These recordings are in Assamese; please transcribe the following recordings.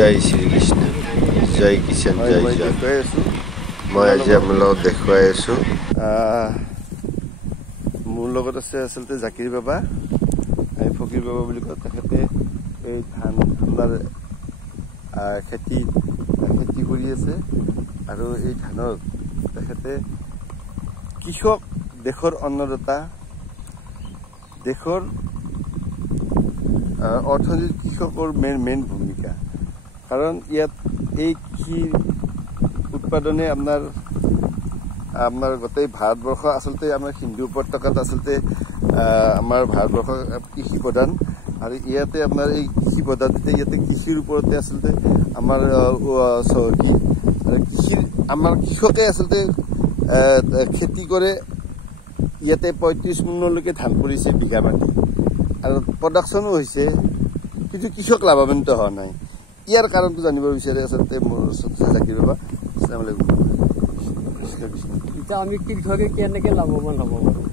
জয় শ্ৰীকৃষ্ণ জয় কিষাণ জয় জয় মই আজি আপোনালোকক দেখুৱাই আছো মোৰ লগত আছে আচলতে জাকিৰ বাবা এই ফকিৰ বাবা বুলি কয় তেখেতে এই ধান ফুলাৰ খেতি কৰি আছে আৰু এই ধানৰ তেখেতে কৃষক দেশৰ অন্নদাতা দেশৰ অৰ্থনীতিত কৃষকৰ মেইন ভূমিকা কাৰণ ইয়াত এই কৃষি উৎপাদনে আপোনাৰ গোটেই ভাৰতবৰ্ষ আচলতে আমাৰ হিন্দু উপত্যকাত আচলতে আমাৰ ভাৰতবৰ্ষ কৃষি প্ৰধান আৰু ইয়াতে আপোনাৰ এই কৃষি প্ৰধান ইয়াতে কৃষিৰ ওপৰতে আচলতে আমাৰ চহকী আৰু আমাৰ কৃষকে আচলতে খেতি কৰে ইয়াতে ৩৫ মোনলৈকে ধান কৰিছে বিঘা মাটি আৰু প্ৰডাকশ্যনো হৈছে কিন্তু কৃষক লাভান্বিত হোৱা নাই ইয়াৰ কাৰণটো জানিব বিচাৰে আচলতে মোৰ জাকিৰ বাবা আসসালামু আলাইকুম এতিয়া আমি কৃষকে কেনেকৈ লাভৱান হ'ব পাৰোঁ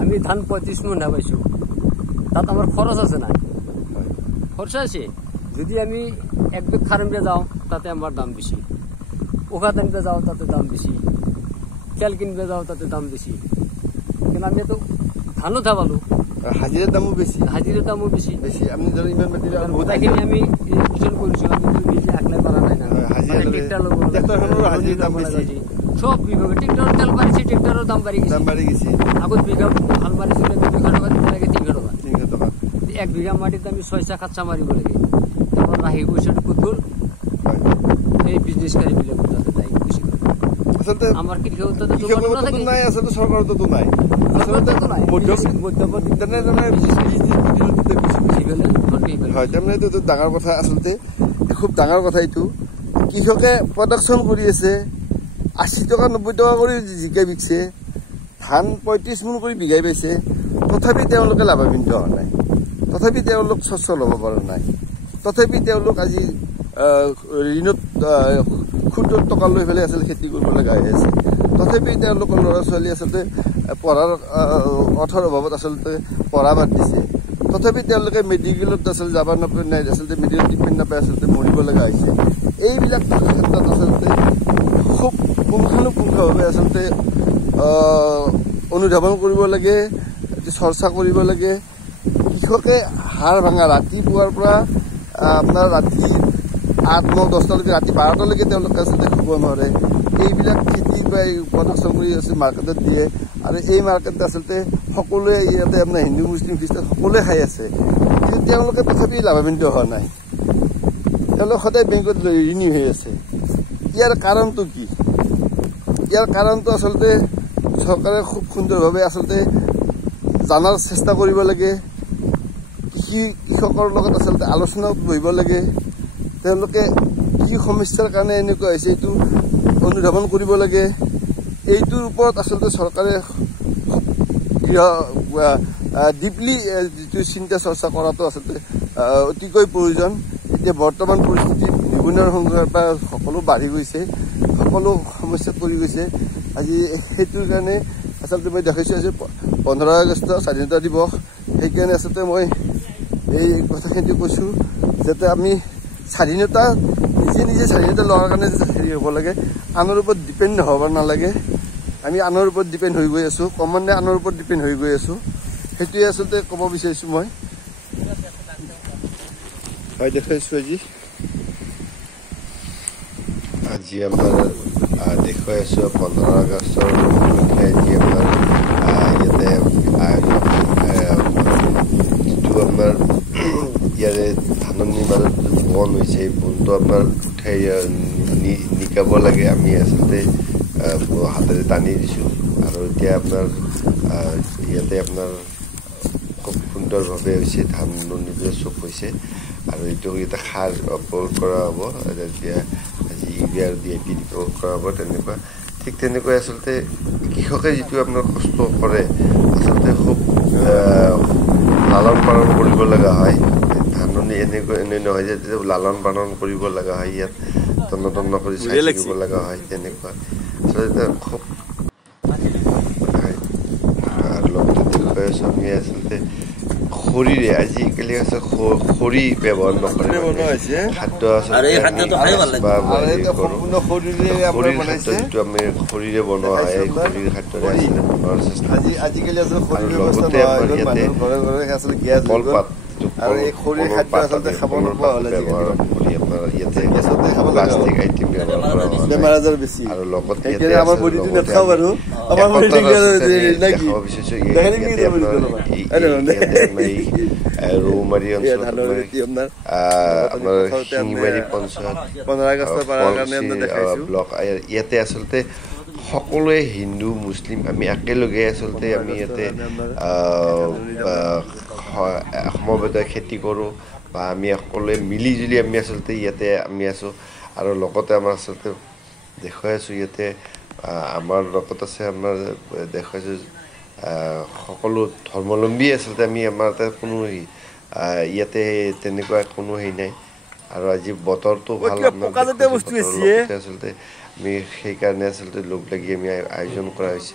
আমি ধান ৩৫ মোনহে পাইছোঁ তাত আমাৰ খৰচ আছে নাই খৰচ আছে যদি আমি এক বেগ খাৰ আনিব যাওঁ তাতে আমাৰ দাম বেছি ঔষধ আনিব যাওঁ তাতে দাম বেছি তেল কিনিব যাওঁ তাতে দাম বেছি কিন্তু আমিতো ধানো পালোঁ হাজিৰাৰ দামো বেছি আমি ধৰক ইমান মাটি গোটেইখিনি আমি ৰেজিষ্ট্ৰেশ্যন কৰিছোঁ আমি নিজে একলাই কৰা নাই ট্ৰেক্টৰৰ দাম বেছি সব বিভাগে ট্ৰেক্টৰৰ তেল বাঢ়িছে ট্ৰেক্টৰৰ দাম বাঢ়ি গৈছে আগত বিঘা হাল মাৰিছিলে 200 টকা দিব লাগে 300 টকা 1 বিঘা মাটিত আমি 6-7 মাৰিব লাগে আমাৰ ৰাহি পইচাটো ক'ত গ'ল এই বিজনেছকাৰীবিলাক তাতে দায়ী বেছি আচলতে আমাৰ কৃষকতো নাই আচলতে চৰকাৰতো নাই আচলতে হয় তাৰমানে এইটো ডাঙৰ কথা আচলতে খুব ডাঙৰ কথা এইটো কৃষকে প্ৰডাকশ্যন কৰি আছে 80 টকা 90 টকা কৰি জিকা বিকছে ধান ৩৫ মোন কৰি বিঘাই পাইছে তথাপি তেওঁলোকে লাভান্বিত হোৱা নাই তথাপি তেওঁলোক সচ্ছল হ'ব পৰা নাই তথাপি তেওঁলোক আজি ঋণত ক্ষুদ্ৰ টকা লৈ পেলাই আচলতে খেতি কৰিব লগা হৈ আছে তথাপি তেওঁলোকৰ ল'ৰা ছোৱালী আচলতে পঢ়াৰ অৰ্থৰ অভাৱত আচলতে পঢ়া বাদ দিছে তথাপি তেওঁলোকে মেডিকেলত আচলতে যাব নাপায় নাই আচলতে মেডিকেল ট্ৰিটমেণ্ট নাপায় আচলতে মৰিব লগা হৈছে এইবিলাক ক্ষেত্ৰত আচলতে খুব পুংখানুপুংখভাৱে আচলতে অনুধাৱন কৰিব লাগে চৰ্চা কৰিব লাগে কৃষকে হাৰ ভাঙা ৰাতিপুৱাৰ পৰা আপোনাৰ ৰাতি 8-9-10টালৈকে ৰাতি 12টালৈকে তেওঁলোকে আচলতে শুব নোৱাৰে এইবিলাক খেতি বা প্ৰডাকশ্যন কৰি আছে মাৰ্কেটত দিয়ে আৰু এই মাৰ্কেটত আচলতে সকলোৱে ইয়াতে আপোনাৰ হিন্দু মুছলিম খ্ৰীষ্টান সকলোৱে খাই আছে কিন্তু তেওঁলোকে তথাপি লাভান্বিত হোৱা নাই তেওঁলোক সদায় বেংকত ঋণী হৈ আছে ইয়াৰ কাৰণটো কি ইয়াৰ কাৰণটো আচলতে চৰকাৰে খুব সুন্দৰভাৱে আচলতে জনাৰ চেষ্টা কৰিব লাগে কৃষকৰ লগত আচলতে আলোচনাত বহিব লাগে তেওঁলোকে কি সমস্যাৰ কাৰণে এনেকুৱা হৈছে এইটো অনুধাৱন কৰিব লাগে এইটোৰ ওপৰত আচলতে চৰকাৰে ডিপলি যিটো চিন্তা চৰ্চা কৰাটো আচলতে অতিকৈ প্ৰয়োজন এতিয়া বৰ্তমান পৰিস্থিতিত নিবনুৱাৰ সংখ্যা সকলো বাঢ়ি গৈছে সকলো সমস্যাত পৰি গৈছে আজি সেইটোৰ কাৰণে আচলতে মই দেখাইছোঁ আজি 15 আগষ্ট স্বাধীনতা দিৱস সেইকাৰণে আচলতে মই এই কথাখিনি কৈছোঁ যাতে আমি স্বাধীনতা নিজে স্বাধীনতা লোৱাৰ কাৰণে হেৰি হ'ব লাগে আনৰ ওপৰত ডিপেণ্ড হ'ব নালাগে আমি আনৰ ওপৰত ডিপেণ্ড হৈ গৈ আছোঁ ক্ৰমান্বয়ে আনৰ ওপৰত ডিপেণ্ড হৈ গৈ আছোঁ সেইটোৱে আচলতে ক'ব বিচাৰিছোঁ মই হয় দেখাইছোঁ আজি আমাৰ দেখুৱাই আছোঁ 15 আগষ্টৰ আজি আমাৰ ইয়াতে যিটো আপোনাৰ ইয়াৰে ধানৰ নিৰ্মাণত বন হৈছে এই বনটো আপোনাৰ উঠাই নিকাব লাগে আমি আচলতে হাতেৰে টানি দিছোঁ আৰু এতিয়া আপোনাৰ ইয়াতে আপোনাৰ খুব সুন্দৰভাৱে হৈছে ধান নিজে চব হৈছে আৰু এইটো ইয়াতে সাৰ প্ৰয়োগ কৰা হ'ব এতিয়া আজি ইউৰিয়া DAP প্ৰয়োগ কৰা হ'ব তেনেকুৱা ঠিক তেনেকৈ আচলতে কৃষকে যিটো আপোনাৰ কষ্ট কৰে আচলতে খুব লালন পালন কৰিব লগা হয় ধাননি এনে নহয় যে লালন পালন কৰিব লগা হয় ইয়াত তন্ন কৰি চাই থাকিব লগা হয় তেনেকুৱা আচলতে খুব আৰু লগতে দেখুৱাই আছোঁ আমি আচলতে খৰিৰে আজিকালি আছে খৰি ব্যৱহাৰ নকৰে খাদ্য যিটো আমি খৰিৰে বনোৱা হয় এই খৰিৰ খাদ্যৰে আজিকালি লগতে আমাৰ ইয়াতে কলপাত প্লাষ্টিক আইটেম ব্যৱহাৰ কৰা হয় বেমাৰ আজাৰ বেছি আৰু লগতে আমাৰ বডিটো নাখাওঁ বাৰু আমাৰ ৰৌমাৰী অঞ্চলত শিঙিমাৰী পঞ্চায়ত ব্লক ইয়াতে আচলতে সকলোৱে হিন্দু মুছলিম আমি একেলগে আচলতে আমি ইয়াতে সমবেত খেতি কৰোঁ বা আমি সকলোৱে মিলি জুলি আমি আচলতে ইয়াতে আমি আছোঁ আৰু লগতে আমাৰ আচলতে দেখুৱাই আছোঁ ইয়াতে আমাৰ লগত আছে আমাৰ দেখুৱাইছোঁ সকলো ধৰ্মাৱলম্বী আচলতে আমি আমাৰ তাত কোনো ইয়াতে তেনেকুৱা কোনো হেৰি নাই আৰু আজি বতৰটো ভাল আচলতে আমি সেইকাৰণে আচলতে লগ লাগি আমি আয়োজন কৰা হৈছে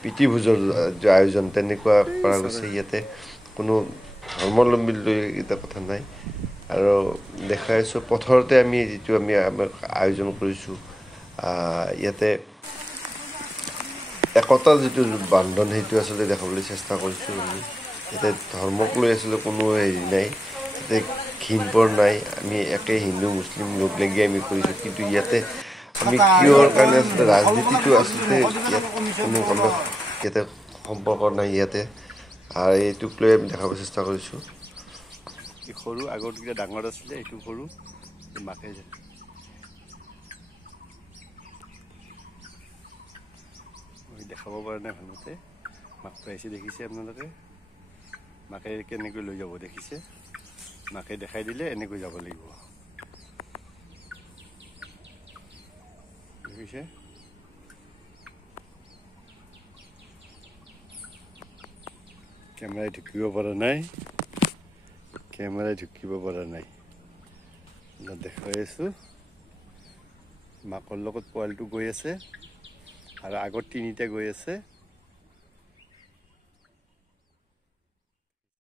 প্ৰীতি ভোজৰ আয়োজন তেনেকুৱা কৰা গৈছে ইয়াতে কোনো ধৰ্মাৱলম্বী লৈ এটা কথা নাই আৰু দেখাইছোঁ পথৰতে আমি যিটো আমি আয়োজন কৰিছোঁ ইয়াতে একতাৰ যিটো বান্ধন সেইটো আচলতে দেখাবলৈ চেষ্টা কৰিছোঁ আমি ইয়াতে ধৰ্মক লৈ আচলতে কোনো হেৰি নাই ইয়াতে ঘিনপৰ নাই আমি একে হিন্দু মুছলিম লগ লাগি আমি কৰিছোঁ কিন্তু ইয়াতে আমি কিহৰ কাৰণে আচলতে ৰাজনীতিটো আচলতে ইয়াত কোনো আমাৰ ইয়াতে সম্পৰ্ক নাই ইয়াতে আৰু এইটোক লৈ আমি দেখাব চেষ্টা কৰিছোঁ সৰু আগত কিটা ডাঙৰ আছিলে এইটো সৰু মাকে দেখাব পৰা নাই ভালতে মাকটো আহিছে দেখিছে আপোনালোকে মাকে কেনেকৈ লৈ যাব দেখিছে মাকে দেখাই দিলে এনেকৈ যাব লাগিব দেখিছে কেমেৰাই ঢুকিব পৰা নাই দেখাই আছোঁ মাকৰ লগত পোৱালিটো গৈ আছে আৰু আগত তিনিটা গৈ আছে